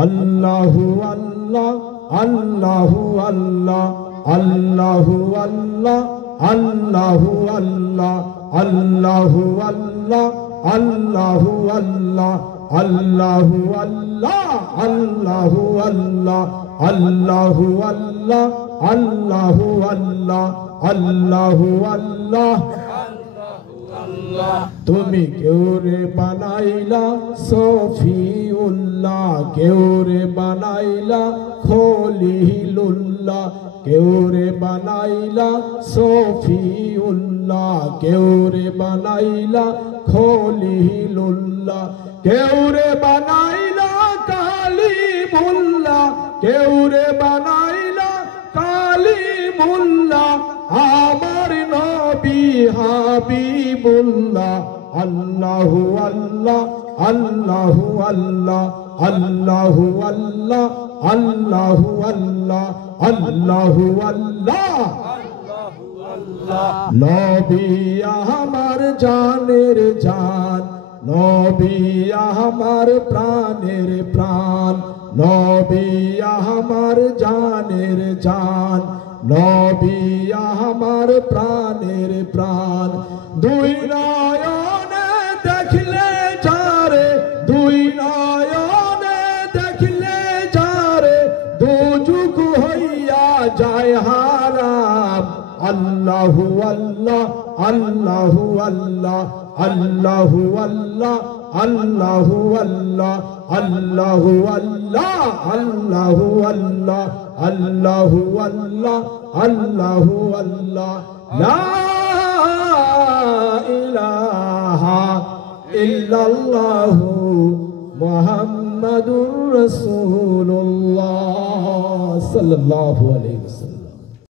আল্লাহু আল্লাহ আল্লাহু আল্লাহ আল্লাহু আল্লাহ আল্লাহু আল্লাহ আল্লাহু আল্লাহ আল্লাহু আল্লাহ আল্লাহু আল্লাহ আল্লাহু আল্লাহ আল্লাহু আল্লাহ আল্লাহু আল্লাহ আল্লাহু আল্লাহ তুমি কেউরে বানাইলা সফিউল্লাহ কেউরে বানাইলা খলিলুল্লাহ কেউরে বানাইলা সফিউল্লাহ কেউরে বানাইলা খলিলুল্লাহ কেউরে বানাইলা কালিমুল্লাহ কেউরে বানাইলা কালিমুল্লাহ আমার নবী হাবিবুল্লাহ আল্লাহু আল্লাহ আল্লাহু আল্লাহ আল্লাহু আল্লাহ আল্লাহু আল্লাহ আল্লাহু আল্লাহ নবী আমার জানের জান নবী আমার প্রাণের প্রাণ নবী আমার জানের জান নবী আমার প্রাণের প্রাণ দুই নয়নে দেখলে যারে দুই নয়নে দেখলে যারে দুযুগ হইয়া যায় হারাম আল্লাহু আল্লাহ আল্লাহু আল্লাহ আল্লাহু আল্লাহ আল্লাহু আল্লাহ আল্লাহু আল্লাহ আল্লাহু আল্লাহ আল্লাহু আল্লাহ আল্লাহু আল্লাহ লা ইলাহা ইল্লাল্লাহু মুহাম্মাদুর রাসূলুল্লাহ সাল্লাল্লাহু আলাইহি ওয়াসাল্লাম।